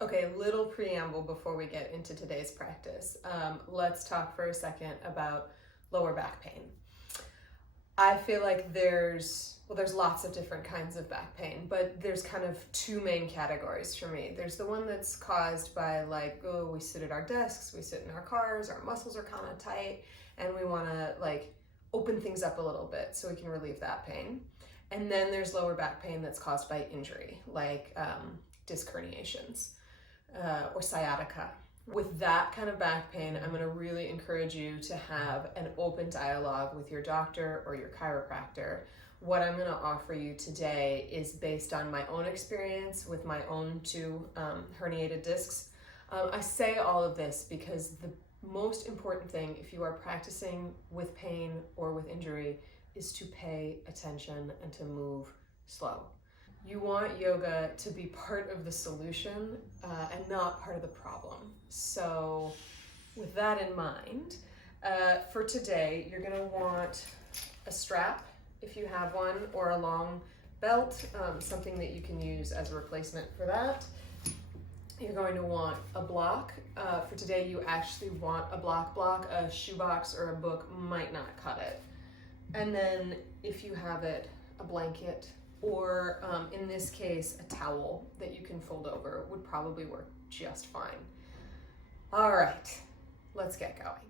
Okay, a little preamble before we get into today's practice. Let's talk for a second about lower back pain. I feel like there's lots of different kinds of back pain, but there's kind of two main categories for me. There's the one that's caused by like, oh, we sit at our desks, we sit in our cars, our muscles are kind of tight, and we want to like open things up a little bit so we can relieve that pain. And then there's lower back pain that's caused by injury, like disc herniations or sciatica. With that kind of back pain, I'm going to really encourage you to have an open dialogue with your doctor or your chiropractor. What I'm going to offer you today is based on my own experience with my own two herniated discs. I say all of this because the most important thing, if you are practicing with pain or with injury, is to pay attention and to move slow. You want yoga to be part of the solution and not part of the problem. So with that in mind, for today, you're gonna want a strap, if you have one, or a long belt, something that you can use as a replacement for that. You're going to want a block. For today, you actually want a block. A shoebox or a book might not cut it. And then if you have it, a blanket, or in this case, a towel that you can fold over would probably work just fine. All right, let's get going.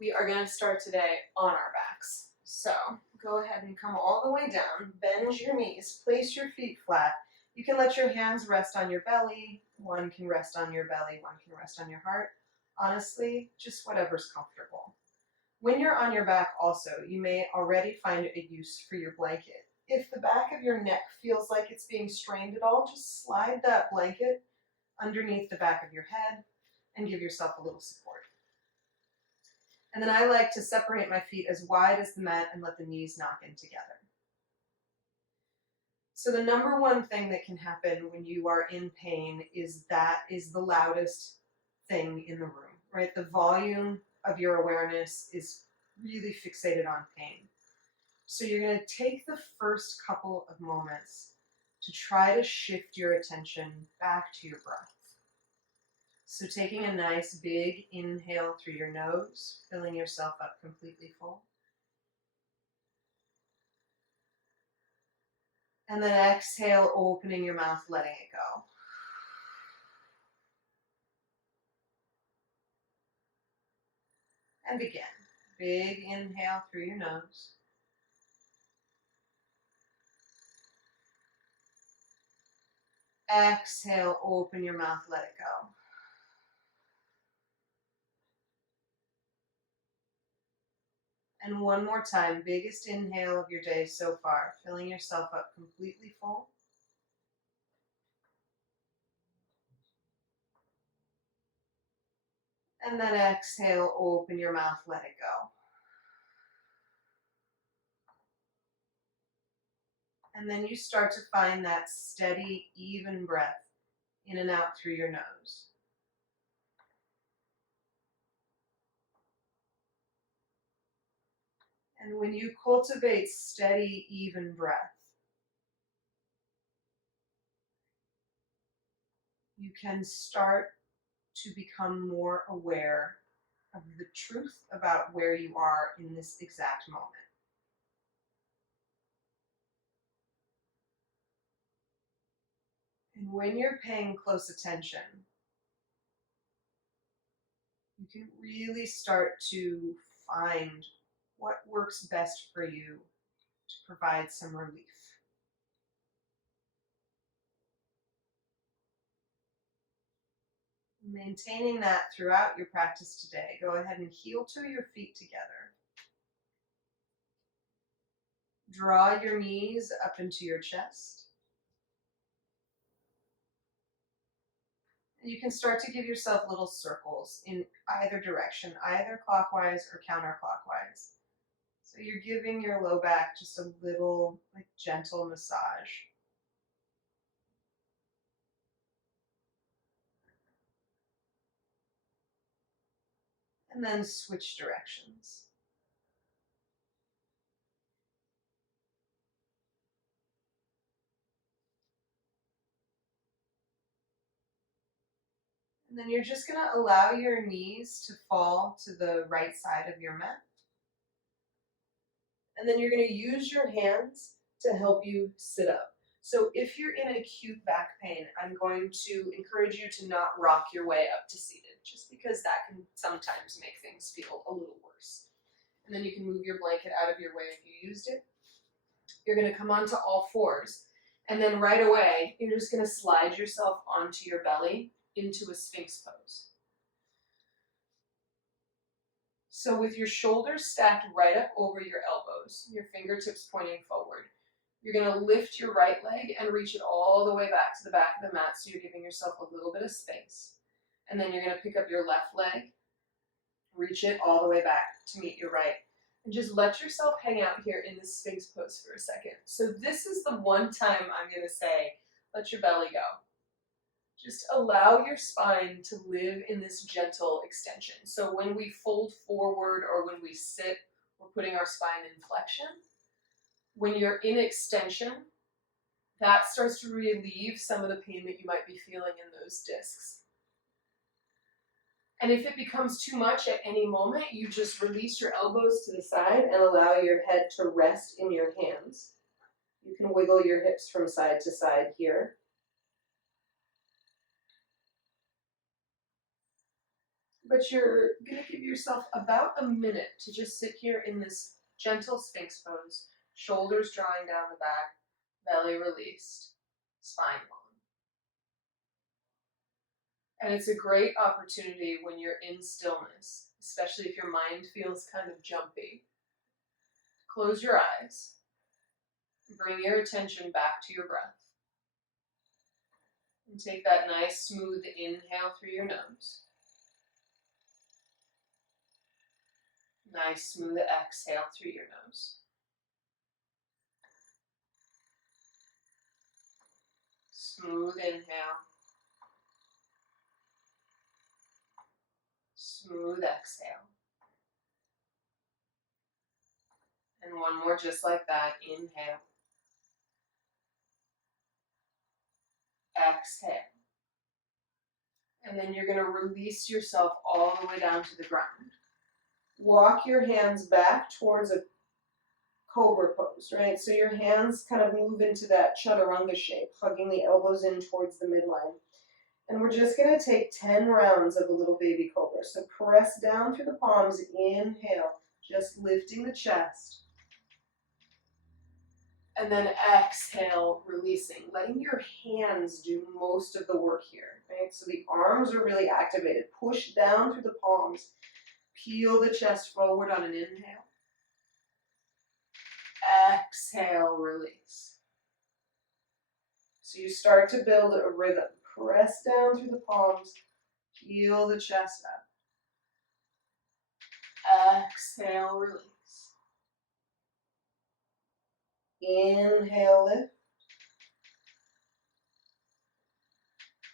We are going to start today on our backs. So go ahead and come all the way down, bend your knees, place your feet flat. You can let your hands rest on your belly. One can rest on your belly, one can rest on your heart. Honestly, just whatever's comfortable. When you're on your back also, you may already find a use for your blanket. If the back of your neck feels like it's being strained at all, just slide that blanket underneath the back of your head and give yourself a little support. And then I like to separate my feet as wide as the mat and let the knees knock in together. So the number one thing that can happen when you are in pain is that is the loudest thing in the room, right? The volume of your awareness is really fixated on pain. So you're going to take the first couple of moments to try to shift your attention back to your breath. So taking a nice big inhale through your nose, filling yourself up completely full. And then exhale, opening your mouth, letting it go. And begin. Big inhale through your nose. Exhale, open your mouth, let it go. And one more time, biggest inhale of your day so far, filling yourself up completely full. And then exhale, open your mouth, let it go. And then you start to find that steady, even breath in and out through your nose. And when you cultivate steady, even breath, you can start to become more aware of the truth about where you are in this exact moment. And when you're paying close attention, you can really start to find what works best for you to provide some relief. Maintaining that throughout your practice today, go ahead and heel toe your feet together. Draw your knees up into your chest. And you can start to give yourself little circles in either direction, either clockwise or counterclockwise. So you're giving your low back just a little gentle massage. And then switch directions. And then you're just going to allow your knees to fall to the right side of your mat. And then you're going to use your hands to help you sit up. So if you're in acute back pain, I'm going to encourage you to not rock your way up to seated, just because that can sometimes make things feel a little worse. And then you can move your blanket out of your way if you used it. You're going to come onto all fours. And then right away, you're just going to slide yourself onto your belly into a Sphinx pose. So with your shoulders stacked right up over your elbows, your fingertips pointing forward, you're going to lift your right leg and reach it all the way back to the back of the mat, so you're giving yourself a little bit of space. And then you're going to pick up your left leg, reach it all the way back to meet your right, and just let yourself hang out here in this Sphinx pose for a second. So this is the one time I'm going to say, let your belly go. Just allow your spine to live in this gentle extension. So when we fold forward or when we sit, we're putting our spine in flexion. When you're in extension, that starts to relieve some of the pain that you might be feeling in those discs. And if it becomes too much at any moment, you just release your elbows to the side and allow your head to rest in your hands. You can wiggle your hips from side to side here. But you're going to give yourself about a minute to just sit here in this gentle Sphinx pose, shoulders drawing down the back, belly released, spine long. And it's a great opportunity when you're in stillness, especially if your mind feels kind of jumpy. Close your eyes. Bring your attention back to your breath. And take that nice, smooth inhale through your nose. Nice, smooth exhale through your nose. Smooth inhale. Smooth exhale. And one more just like that. Inhale. Exhale. And then you're going to release yourself all the way down to the ground. Walk your hands back towards a Cobra Pose, right? So your hands kind of move into that chaturanga shape, hugging the elbows in towards the midline. And we're just going to take 10 rounds of a little baby cobra. So press down through the palms, inhale, just lifting the chest. And then exhale, releasing, letting your hands do most of the work here, right? So the arms are really activated. Push down through the palms. Peel the chest forward on an inhale. Exhale, release. So you start to build a rhythm. Press down through the palms. Peel the chest up. Exhale, release. Inhale, lift.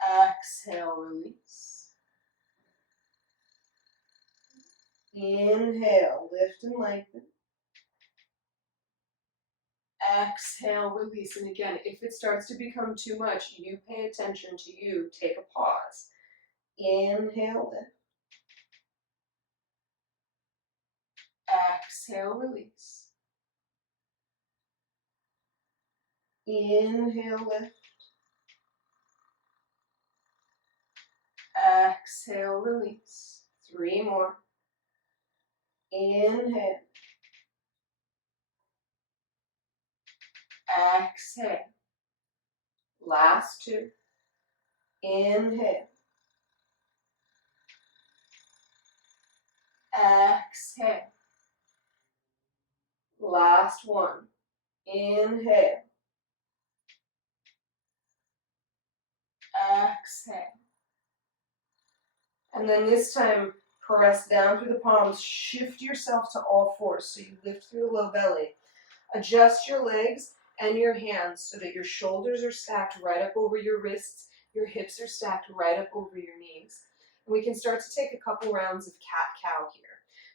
Exhale, release. Inhale, lift and lengthen. Exhale, release. And again, if it starts to become too much, you pay attention to you. Take a pause. Inhale, lift. Exhale, release. Inhale, lift. Exhale, release. 3 more. Inhale. Exhale. Last 2. Inhale. Exhale. Last 1. Inhale. Exhale. And then this time, press down through the palms. Shift yourself to all fours. So you lift through the low belly. Adjust your legs and your hands so that your shoulders are stacked right up over your wrists. Your hips are stacked right up over your knees. And we can start to take a couple rounds of cat-cow here.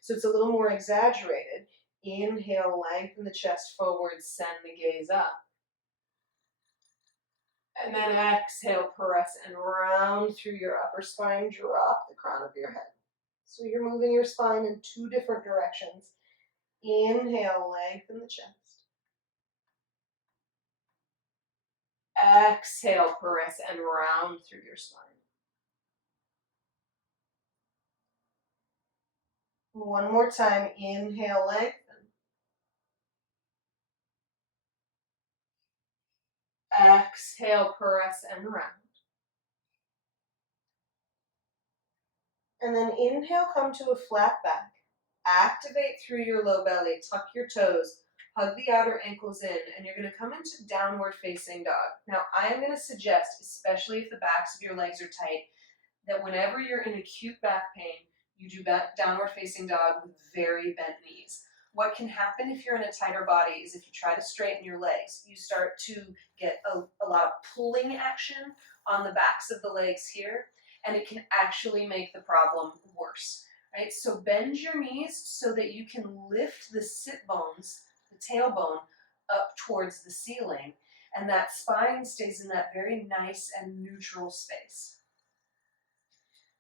So it's a little more exaggerated. Inhale, lengthen the chest forward, send the gaze up. And then exhale, press and round through your upper spine, drop the crown of your head. So you're moving your spine in two different directions. Inhale, lengthen the chest. Exhale, press and round through your spine. One more time, inhale, lengthen. Exhale, press and round. And then inhale, come to a flat back. Activate through your low belly, tuck your toes, hug the outer ankles in, and you're going to come into downward facing dog. Now, I am going to suggest, especially if the backs of your legs are tight, that whenever you're in acute back pain, you do that downward facing dog with very bent knees. What can happen if you're in a tighter body is if you try to straighten your legs, you start to get a lot of pulling action on the backs of the legs here, and it can actually make the problem worse. Right? So bend your knees so that you can lift the sit bones, the tailbone, up towards the ceiling, and that spine stays in that very nice and neutral space.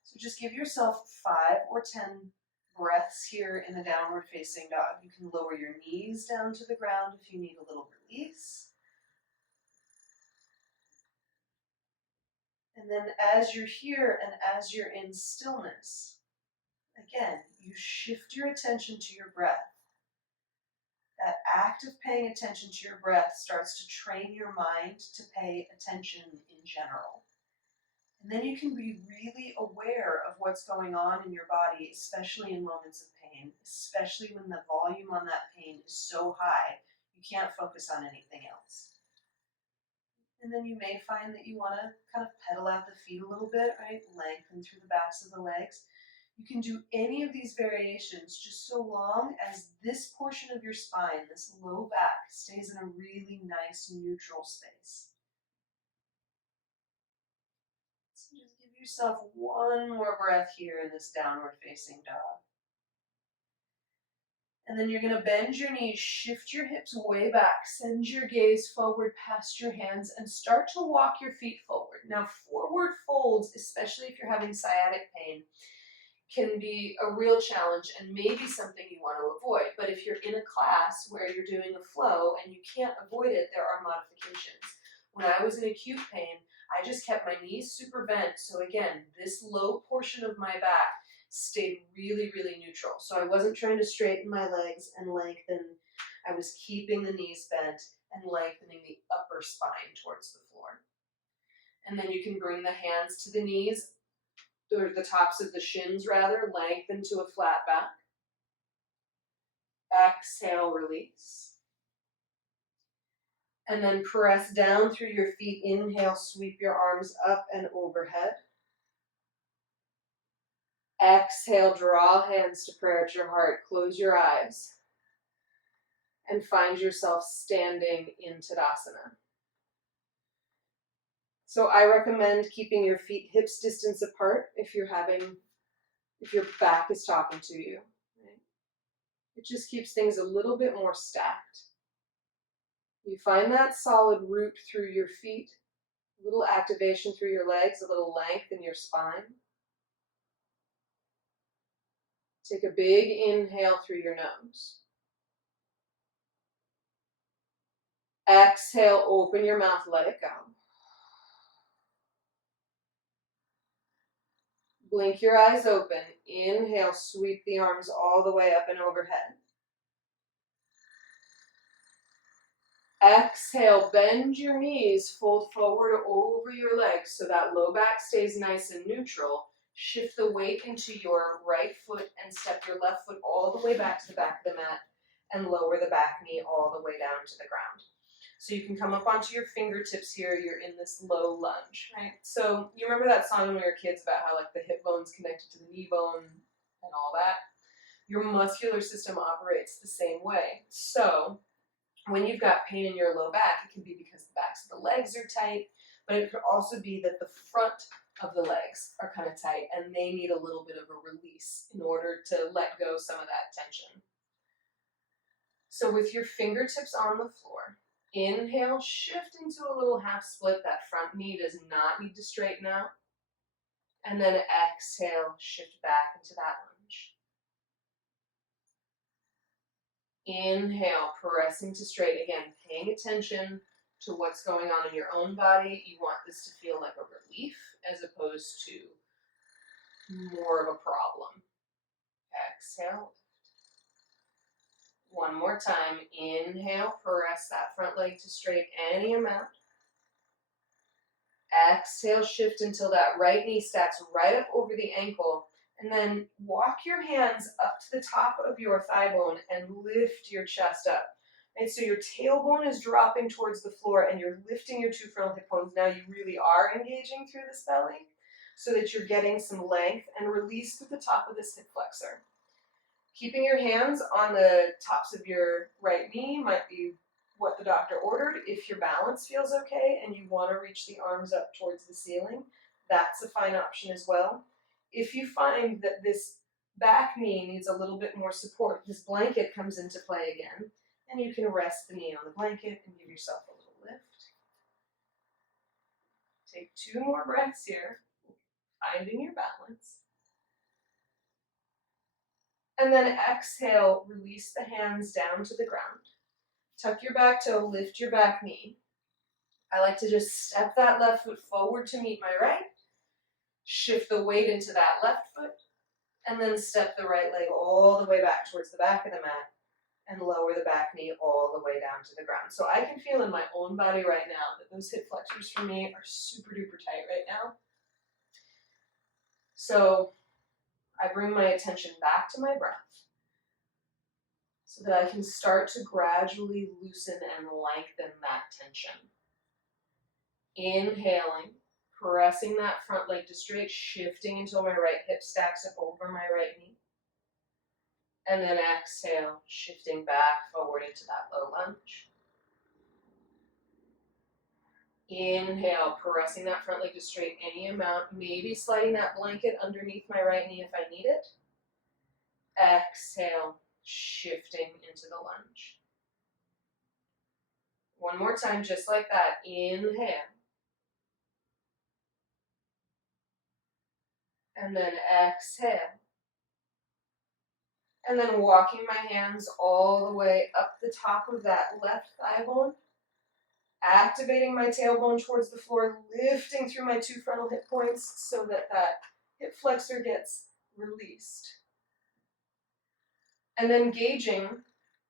So just give yourself 5 or 10 breaths here in the downward facing dog. You can lower your knees down to the ground if you need a little release. And then as you're here and as you're in stillness, again, you shift your attention to your breath. That act of paying attention to your breath starts to train your mind to pay attention in general. And then you can be really aware of what's going on in your body, especially in moments of pain, especially when the volume on that pain is so high, you can't focus on anything else. And then you may find that you want to kind of pedal out the feet a little bit, right? Lengthen through the backs of the legs. You can do any of these variations just so long as this portion of your spine, this low back, stays in a really nice neutral space. So just give yourself one more breath here in this downward facing dog. And then you're going to bend your knees, shift your hips way back, send your gaze forward past your hands, and start to walk your feet forward. Now, forward folds, especially if you're having sciatic pain, can be a real challenge and maybe something you want to avoid. But if you're in a class where you're doing a flow and you can't avoid it, there are modifications. When I was in acute pain, I just kept my knees super bent. So again, this low portion of my back stayed really, really neutral. So I wasn't trying to straighten my legs and lengthen. I was keeping the knees bent and lengthening the upper spine towards the floor. And then you can bring the hands to the knees, or the tops of the shins rather, lengthen to a flat back. Exhale, release. And then press down through your feet. Inhale, sweep your arms up and overhead. Exhale, draw hands to prayer at your heart. Close your eyes. And find yourself standing in Tadasana. So I recommend keeping your feet hips distance apart if your back is talking to you. Right? It just keeps things a little bit more stacked. You find that solid root through your feet, a little activation through your legs, a little length in your spine. Take a big inhale through your nose. Exhale, open your mouth, let it go. Blink your eyes open. Inhale, sweep the arms all the way up and overhead. Exhale, bend your knees, fold forward over your legs so that low back stays nice and neutral. Shift the weight into your right foot and step your left foot all the way back to the back of the mat and lower the back knee all the way down to the ground. So you can come up onto your fingertips here. You're in this low lunge, right? So you remember that song when we were kids about how like the hip bone's connected to the knee bone and all that? Your muscular system operates the same way. So when you've got pain in your low back, it can be because the backs of the legs are tight, but it could also be that the front of the legs are kind of tight and they need a little bit of a release in order to let go some of that tension. So with your fingertips on the floor, Inhale, shift into a little half split. That front knee does not need to straighten out. And then exhale, shift back into that lunge. Inhale, pressing to straight. Again, paying attention to what's going on in your own body. You want this to feel like a relief as opposed to more of a problem. Exhale. One more time. Inhale, press that front leg to straight any amount. Exhale, shift until that right knee stacks right up over the ankle. And then walk your hands up to the top of your thigh bone and lift your chest up. Right, so your tailbone is dropping towards the floor and you're lifting your two frontal hip bones. Now you really are engaging through this belly so that you're getting some length and release through the top of this hip flexor. Keeping your hands on the tops of your right knee might be what the doctor ordered. If your balance feels okay and you want to reach the arms up towards the ceiling, that's a fine option as well. If you find that this back knee needs a little bit more support, this blanket comes into play again, and you can rest the knee on the blanket and give yourself a little lift. Take 2 more breaths here, finding your balance. And then exhale, release the hands down to the ground. Tuck your back toe, lift your back knee. I like to just step that left foot forward to meet my right, shift the weight into that left foot, and then step the right leg all the way back towards the back of the mat and lower the back knee all the way down to the ground. So I can feel in my own body right now that those hip flexors for me are super duper tight right now. So I bring my attention back to my breath so that I can start to gradually loosen and lengthen that tension. Inhaling, pressing that front leg to straight, shifting until my right hip stacks up over my right knee. And then exhale, shifting back forward into that low lunge. Inhale, pressing that front leg to straight any amount, maybe sliding that blanket underneath my right knee if I need it. Exhale, shifting into the lunge. One more time, just like that. Inhale. And then exhale. And then walking my hands all the way up the top of that left thigh bone. Activating my tailbone towards the floor, lifting through my 2 frontal hip points so that that hip flexor gets released. And then gauging,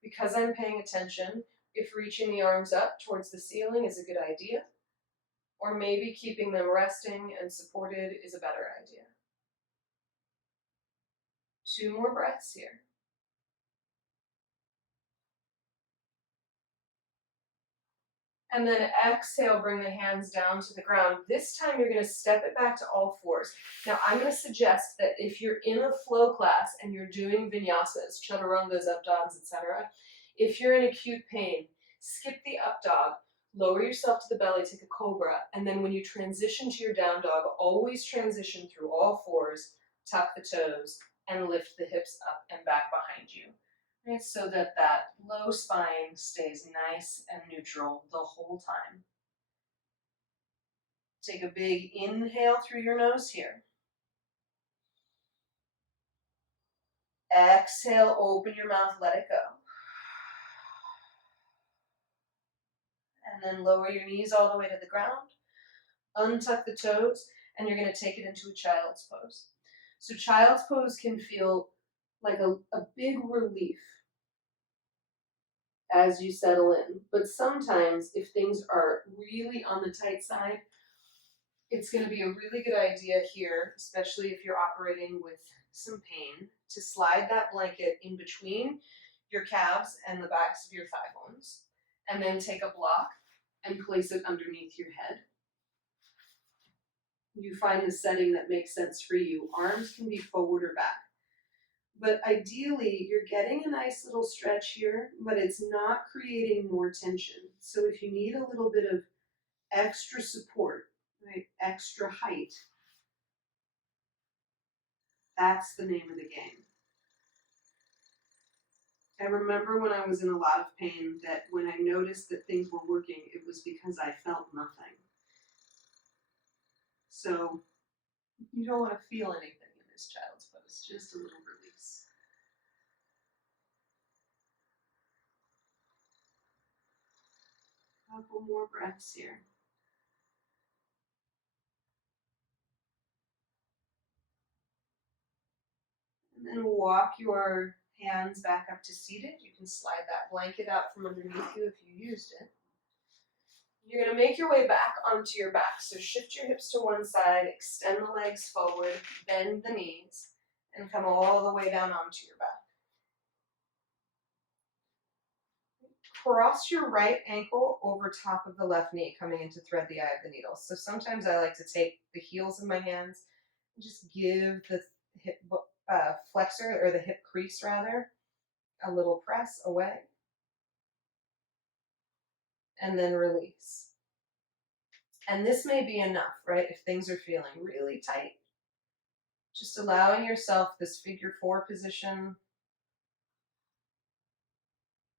because I'm paying attention, if reaching the arms up towards the ceiling is a good idea, or maybe keeping them resting and supported is a better idea. 2 more breaths here. And then exhale, bring the hands down to the ground. This time you're going to step it back to all fours. Now I'm going to suggest that if you're in a flow class and you're doing vinyasas, chaturangas, up dogs, etc., if you're in acute pain, skip the up dog, lower yourself to the belly, take a cobra, and then when you transition to your down dog, always transition through all fours, tuck the toes, and lift the hips up and back behind you. Right, so that that low spine stays nice and neutral the whole time. Take a big inhale through your nose here. Exhale, open your mouth, let it go. And then lower your knees all the way to the ground. Untuck the toes, and you're going to take it into a child's pose. So child's pose can feel like a big relief as you settle in. But sometimes if things are really on the tight side, it's going to be a really good idea here, especially if you're operating with some pain, to slide that blanket in between your calves and the backs of your thigh bones, and then take a block and place it underneath your head. You find the setting that makes sense for you. Arms can be forward or back. But ideally, you're getting a nice little stretch here, but it's not creating more tension. So if you need a little bit of extra support, right, extra height, that's the name of the game. I remember when I was in a lot of pain that when I noticed that things were working, it was because I felt nothing. So you don't want to feel anything in this child's pose, just a little release. A couple more breaths here. And then walk your hands back up to seated. You can slide that blanket out from underneath you if you used it. You're going to make your way back onto your back. So shift your hips to one side, extend the legs forward, bend the knees, and come all the way down onto your back. Cross your right ankle over top of the left knee, coming in to thread the eye of the needle. So sometimes I like to take the heels of my hands and just give the hip flexor, or the hip crease rather, a little press away, and then release. And this may be enough, right? If things are feeling really tight, just allowing yourself this figure 4 position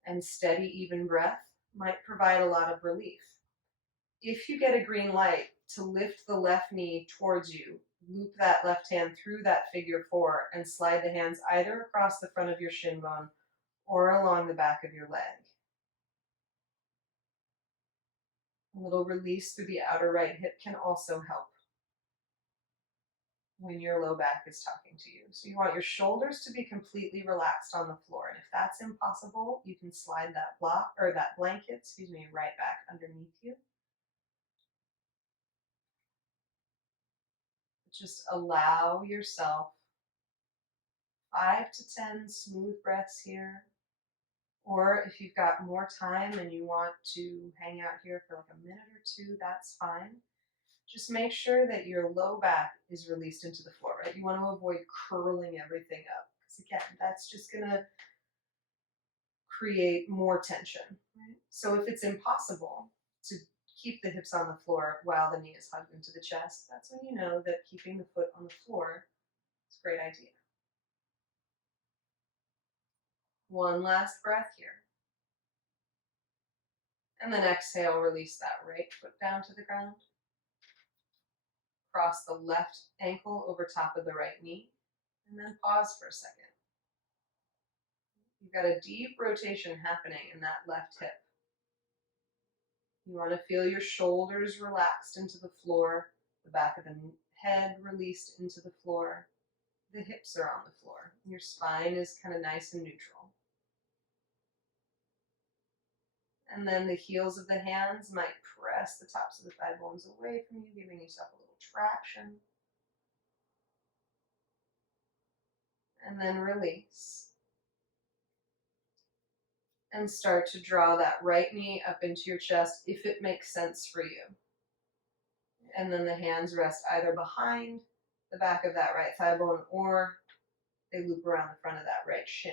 and steady, even breath might provide a lot of relief. If you get a green light to lift the left knee towards you, loop that left hand through that figure 4 and slide the hands either across the front of your shin bone or along the back of your leg. A little release through the outer right hip can also help when your low back is talking to you. So you want your shoulders to be completely relaxed on the floor. And if that's impossible, you can slide that blanket, right back underneath you. Just allow yourself 5 to 10 smooth breaths here. Or if you've got more time and you want to hang out here for like a minute or two, that's fine. Just make sure that your low back is released into the floor, right? You want to avoid curling everything up. Because again, that's just going to create more tension. Right? So if it's impossible to keep the hips on the floor while the knee is hugged into the chest, that's when you know that keeping the foot on the floor is a great idea. One last breath here. And then exhale, release that right foot down to the ground. Cross the left ankle over top of the right knee. And then pause for a second. You've got a deep rotation happening in that left hip. You want to feel your shoulders relaxed into the floor, the back of the head released into the floor. The hips are on the floor. Your spine is kind of nice and neutral. And then the heels of the hands might press the tops of the thigh bones away from you, giving yourself a little traction. And then release. And start to draw that right knee up into your chest if it makes sense for you. And then the hands rest either behind the back of that right thigh bone or they loop around the front of that right shin.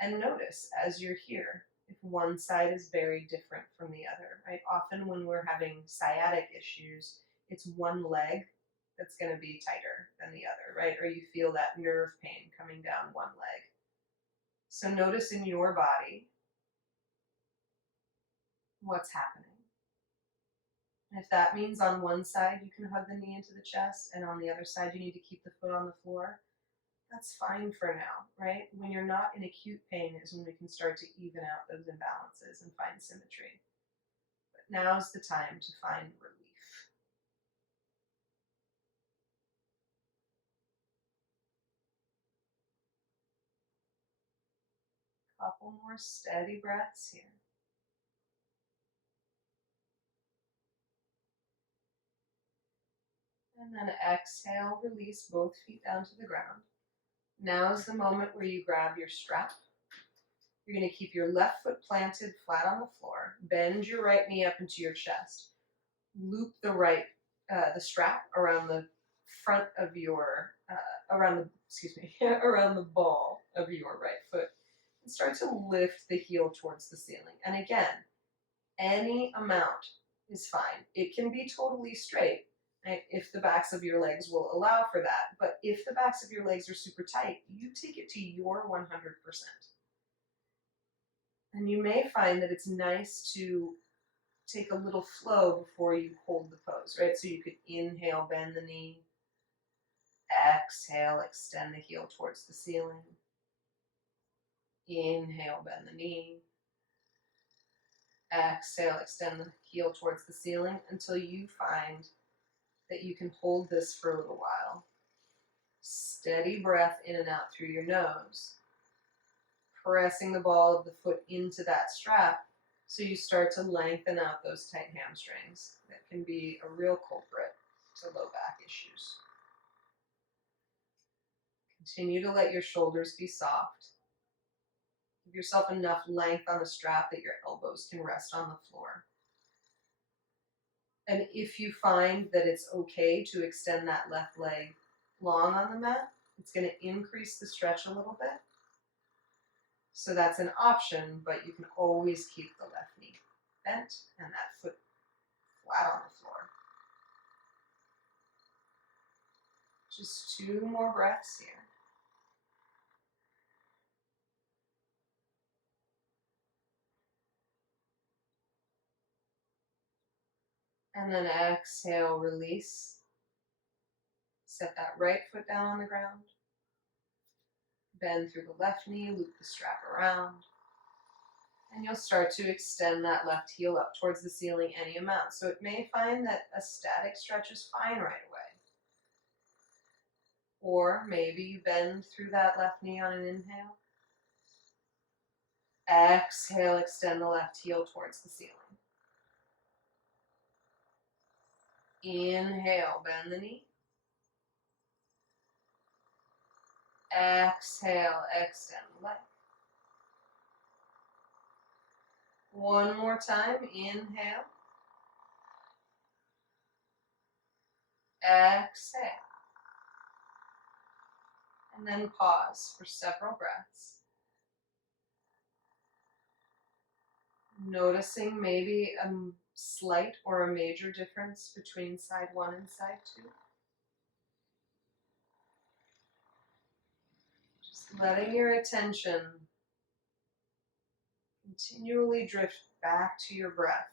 And notice as you're here, if one side is very different from the other, right? Often when we're having sciatic issues, it's one leg that's going to be tighter than the other, right? Or you feel that nerve pain coming down one leg. So notice in your body what's happening. And if that means on one side you can hug the knee into the chest and on the other side you need to keep the foot on the floor, that's fine for now, right? When you're not in acute pain is when we can start to even out those imbalances and find symmetry. But now's the time to find relief. Couple more steady breaths here. And then exhale, release both feet down to the ground. Now's the moment where you grab your strap. You're going to keep your left foot planted flat on the floor. Bend your right knee up into your chest. Loop the strap around the front of your, around the ball of your right foot. And start to lift the heel towards the ceiling. And again, any amount is fine. It can be totally straight, right? If the backs of your legs will allow for that. But if the backs of your legs are super tight, you take it to your 100%. And you may find that it's nice to take a little flow before you hold the pose, right? So you could inhale, bend the knee, exhale, extend the heel towards the ceiling. Inhale, bend the knee. Exhale, extend the heel towards the ceiling until you find that you can hold this for a little while. Steady breath in and out through your nose, pressing the ball of the foot into that strap so you start to lengthen out those tight hamstrings that can be a real culprit to low back issues. Continue to let your shoulders be soft. Give yourself enough length on the strap that your elbows can rest on the floor. And if you find that it's okay to extend that left leg long on the mat, it's going to increase the stretch a little bit. So that's an option, but you can always keep the left knee bent and that foot flat on the floor. Just 2 more breaths here. And then exhale, release. Set that right foot down on the ground. Bend through the left knee, loop the strap around. And you'll start to extend that left heel up towards the ceiling any amount. So it may find that a static stretch is fine right away. Or maybe you bend through that left knee on an inhale. Exhale, extend the left heel towards the ceiling. Inhale, bend the knee. Exhale, extend the leg. One more time, inhale. Exhale. And then pause for several breaths. Noticing maybe a slight or a major difference between side 1 and side 2. Just letting your attention continually drift back to your breath.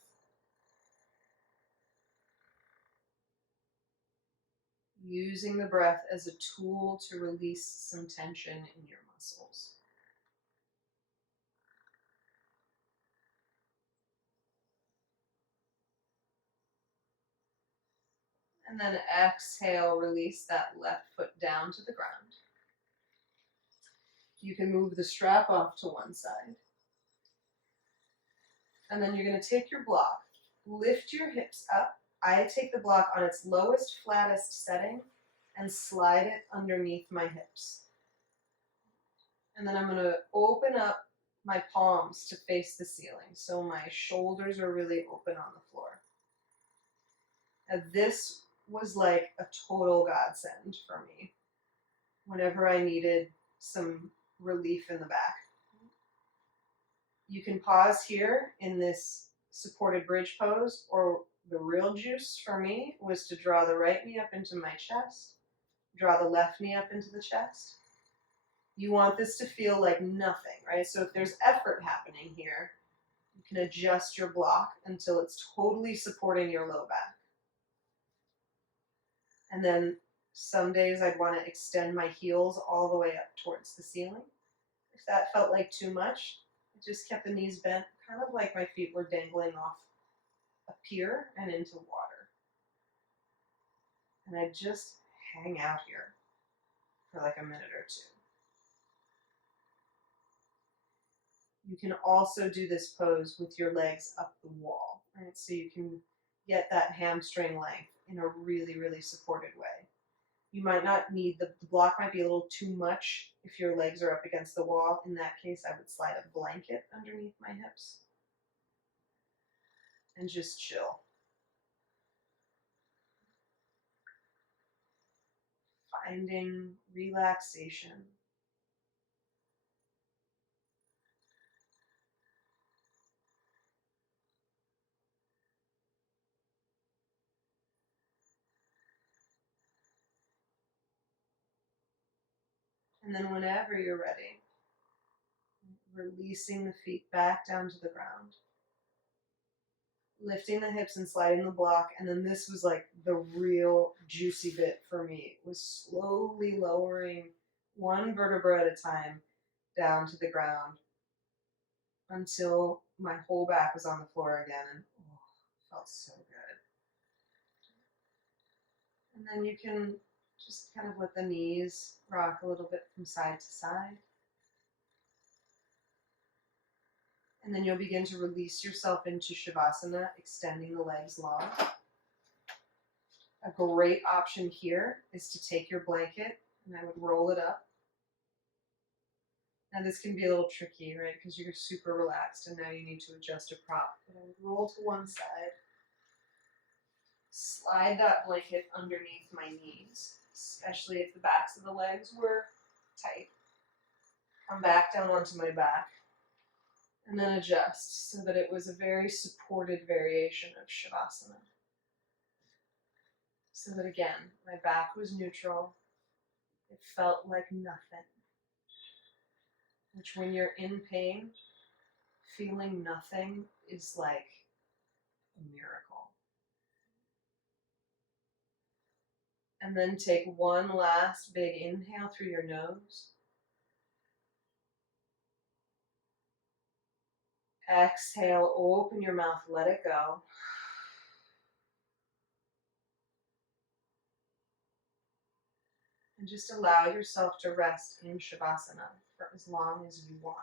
Using the breath as a tool to release some tension in your muscles. And then exhale, release that left foot down to the ground. You can move the strap off to one side. And then you're going to take your block, lift your hips up. I take the block on its lowest, flattest setting and slide it underneath my hips. And then I'm going to open up my palms to face the ceiling. So my shoulders are really open on the floor. Now this was like a total godsend for me whenever I needed some relief in the back. You can pause here in this supported bridge pose, or the real juice for me was to draw the right knee up into my chest, draw the left knee up into the chest. You want this to feel like nothing, right? So if there's effort happening here, you can adjust your block until it's totally supporting your low back. And then some days I'd want to extend my heels all the way up towards the ceiling. If that felt like too much, I just kept the knees bent, kind of like my feet were dangling off a pier and into water. And I'd just hang out here for like a minute or 2. You can also do this pose with your legs up the wall, right? So you can get that hamstring length in a really, really supported way. You might not need, the block might be a little too much if your legs are up against the wall. In that case, I would slide a blanket underneath my hips and just chill. Finding relaxation. And then whenever you're ready, releasing the feet back down to the ground. Lifting the hips and sliding the block. And then this was like the real juicy bit for me. It was slowly lowering one vertebra at a time down to the ground until my whole back was on the floor again. And felt so good. And then you can just kind of let the knees rock a little bit from side to side. And then you'll begin to release yourself into Shavasana, extending the legs long. A great option here is to take your blanket, and I would roll it up. Now this can be a little tricky, right? Because you're super relaxed and now you need to adjust a prop. But I would roll to one side, slide that blanket underneath my knees, especially if the backs of the legs were tight. Come back down onto my back. And then adjust so that it was a very supported variation of Shavasana. So that again, my back was neutral. It felt like nothing. Which when you're in pain, feeling nothing is like a miracle. And then take one last big inhale through your nose. Exhale, open your mouth, let it go. And just allow yourself to rest in Shavasana for as long as you want.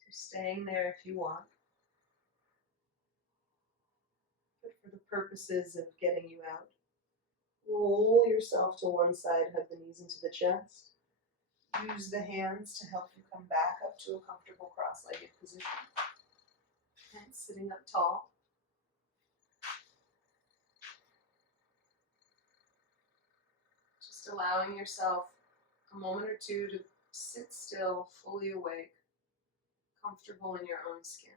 So staying there if you want. But for the purposes of getting you out, roll yourself to one side, hug the knees into the chest. Use the hands to help you come back up to a comfortable cross-legged position. And sitting up tall. Just allowing yourself a moment or two to sit still, fully awake, comfortable in your own skin.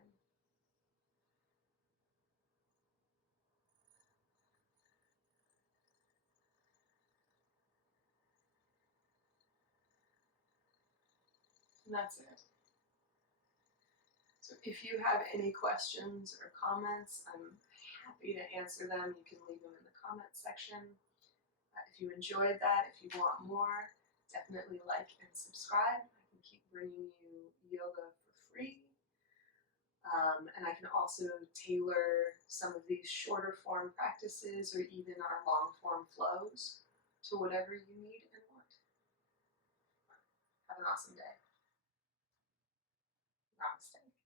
And that's it. So if you have any questions or comments, I'm happy to answer them. You can leave them in the comments section. If you enjoyed that, if you want more, definitely like and subscribe. I can keep bringing you yoga for free. And I can also tailor some of these shorter form practices or even our long form flows to whatever you need and want. Have an awesome day. Namaste.